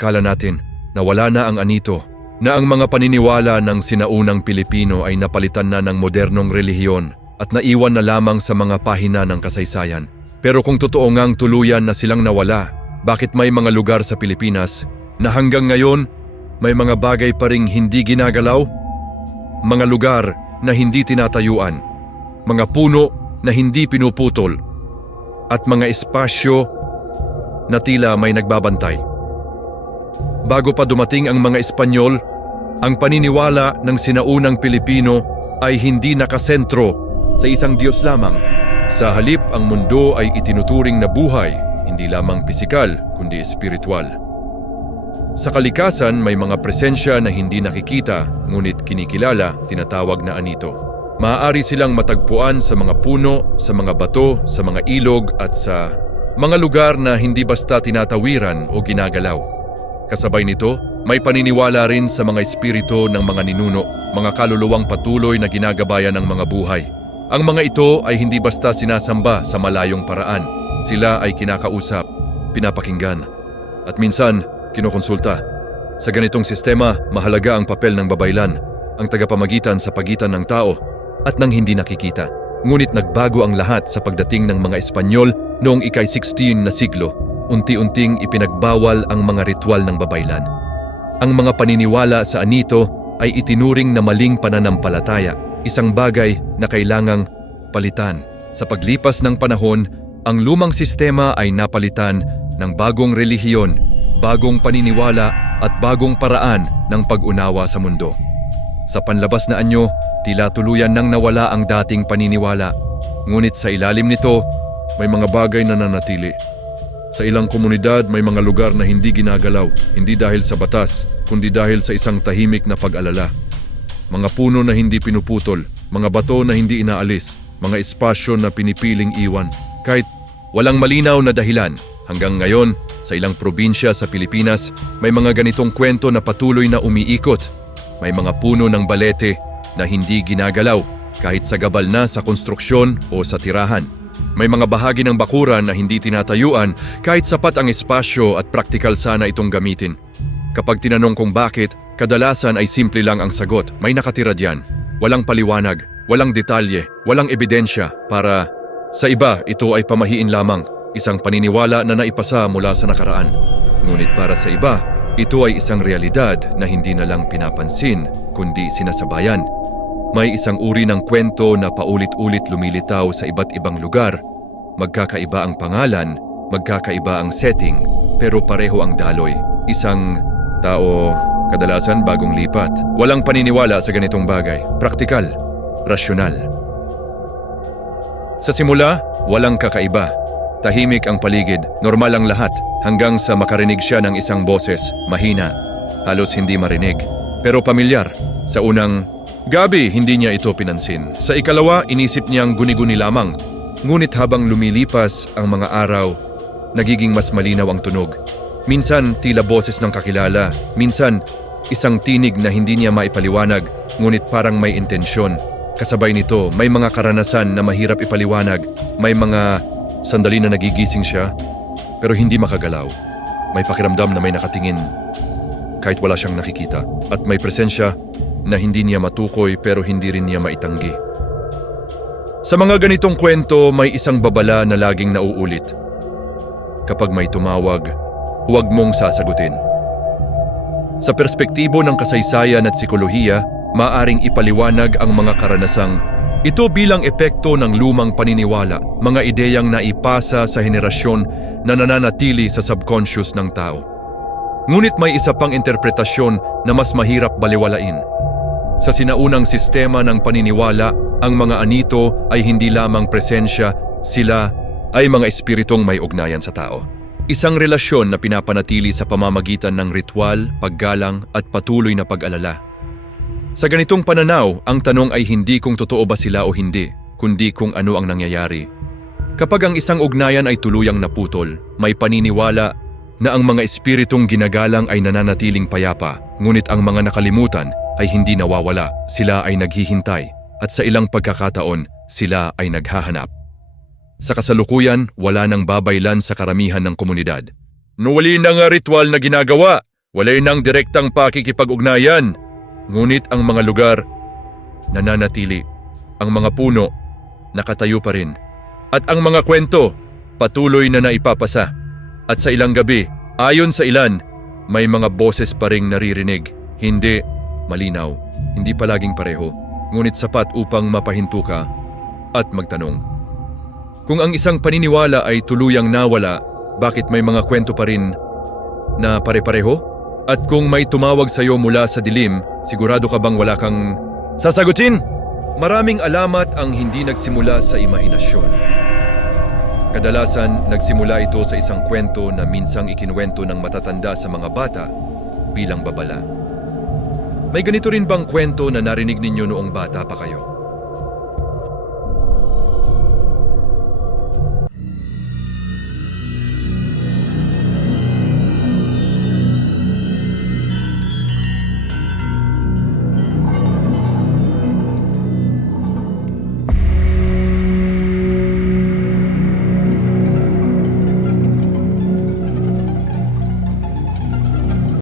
akala natin na wala na ang anito, na ang mga paniniwala ng sinaunang Pilipino ay napalitan na ng modernong relihiyon at naiwan na lamang sa mga pahina ng kasaysayan. Pero kung totoo ngang tuluyan na silang nawala, bakit may mga lugar sa Pilipinas na hanggang ngayon may mga bagay pa ring hindi ginagalaw? Mga lugar na hindi tinatayuan, mga puno na hindi pinuputol, at mga espasyo na tila may nagbabantay. Bago pa dumating ang mga Espanyol, ang paniniwala ng sinaunang Pilipino ay hindi nakasentro sa isang Diyos lamang. Sa halip, ang mundo ay itinuturing na buhay, hindi lamang pisikal kundi espiritual. Sa kalikasan, may mga presensya na hindi nakikita ngunit kinikilala, tinatawag na anito. Maaari silang matagpuan sa mga puno, sa mga bato, sa mga ilog at sa mga lugar na hindi basta tinatawiran o ginagalaw. Kasabay nito, may paniniwala rin sa mga espiritu ng mga ninuno, mga kaluluwang patuloy na ginagabayan ng mga buhay. Ang mga ito ay hindi basta sinasamba sa malayong paraan. Sila ay kinakausap, pinapakinggan, at minsan kinokonsulta. Sa ganitong sistema, mahalaga ang papel ng babaylan, ang tagapamagitan sa pagitan ng tao at ng hindi nakikita. Ngunit nagbago ang lahat sa pagdating ng mga Espanyol noong ika-16 na siglo. Unti-unting ipinagbawal ang mga ritual ng babaylan. Ang mga paniniwala sa anito ay itinuring na maling pananampalataya, isang bagay na kailangang palitan. Sa paglipas ng panahon, ang lumang sistema ay napalitan ng bagong relihiyon, bagong paniniwala at bagong paraan ng pag-unawa sa mundo. Sa panlabas na anyo, tila tuluyan nang nawala ang dating paniniwala. Ngunit sa ilalim nito, may mga bagay na nanatili. Sa ilang komunidad, may mga lugar na hindi ginagalaw, hindi dahil sa batas, kundi dahil sa isang tahimik na pag-alala. Mga puno na hindi pinuputol, mga bato na hindi inaalis, mga espasyo na pinipiling iwan. Kahit walang malinaw na dahilan, hanggang ngayon, sa ilang probinsya sa Pilipinas, may mga ganitong kwento na patuloy na umiikot. May mga puno ng balete na hindi ginagalaw, kahit sa gabal na sa konstruksyon o sa tirahan. May mga bahagi ng bakuran na hindi tinatayuan kahit sapat ang espasyo at praktikal sana itong gamitin. Kapag tinanong kung bakit, kadalasan ay simple lang ang sagot. May nakatira diyan. Walang paliwanag, walang detalye, walang ebidensya para sa iba ito ay pamahiin lamang, isang paniniwala na naipasa mula sa nakaraan. Ngunit para sa iba, ito ay isang realidad na hindi na lang pinapansin kundi sinasabayan. May isang uri ng kwento na paulit-ulit lumilitaw sa iba't ibang lugar. Magkakaiba ang pangalan, magkakaiba ang setting, pero pareho ang daloy. Isang tao, kadalasan bagong lipat. Walang paniniwala sa ganitong bagay. Praktikal, rasyonal. Sa simula, walang kakaiba. Tahimik ang paligid, normal ang lahat, hanggang sa makarinig siya ng isang boses, mahina, halos hindi marinig. Pero pamilyar. Sa unang gabi, hindi niya ito pinansin. Sa ikalawa, inisip niyang guni-guni lamang. Ngunit habang lumilipas ang mga araw, nagiging mas malinaw ang tunog. Minsan, tila boses ng kakilala. Minsan, isang tinig na hindi niya maipaliwanag, ngunit parang may intensyon. Kasabay nito, may mga karanasan na mahirap ipaliwanag. May mga sandali na nagigising siya, pero hindi makagalaw. May pakiramdam na may nakatingin, kahit wala siyang nakikita. At may presensya na hindi niya matukoy pero hindi rin niya maitanggi. Sa mga ganitong kwento, may isang babala na laging nauulit. Kapag may tumawag, huwag mong sasagutin. Sa perspektibo ng kasaysayan at psikolohiya, maaring ipaliwanag ang mga karanasang ito bilang epekto ng lumang paniniwala, mga ideyang naipasa sa henerasyon na nananatili sa subconscious ng tao. Ngunit may isa pang interpretasyon na mas mahirap baliwalain. Sa sinaunang sistema ng paniniwala, ang mga anito ay hindi lamang presensya, sila ay mga espiritong may ugnayan sa tao. Isang relasyon na pinapanatili sa pamamagitan ng ritual, paggalang at patuloy na pag-alala. Sa ganitong pananaw, ang tanong ay hindi kung totoo ba sila o hindi, kundi kung ano ang nangyayari. Kapag ang isang ugnayan ay tuluyang naputol, may paniniwala na ang mga espiritong ginagalang ay nananatiling payapa, ngunit ang mga nakalimutan ay hindi nawawala, sila ay naghihintay, at sa ilang pagkakataon, sila ay naghahanap. Sa kasalukuyan, wala nang babaylan sa karamihan ng komunidad. Nuwali na nga ritual na ginagawa, Walay nang direktang pakikipag-ugnayan. Ngunit ang mga lugar nananatili. Ang mga puno nakatayo pa rin. At ang mga kwento patuloy na naipapasa. At sa ilang gabi, ayon sa ilan, may mga boses pa ring naririnig. Hindi malinaw, hindi palaging pareho, ngunit sapat upang mapahinto ka at magtanong. Kung ang isang paniniwala ay tuluyang nawala, bakit may mga kwento pa rin na pare-pareho? At kung may tumawag sa iyo mula sa dilim, sigurado ka bang wala kang sasagutin? Maraming alamat ang hindi nagsimula sa imahinasyon. Kadalasan, nagsimula ito sa isang kwento na minsang ikinuwento ng matatanda sa mga bata bilang babala. May ganito rin bang kwento na narinig ninyo noong bata pa kayo?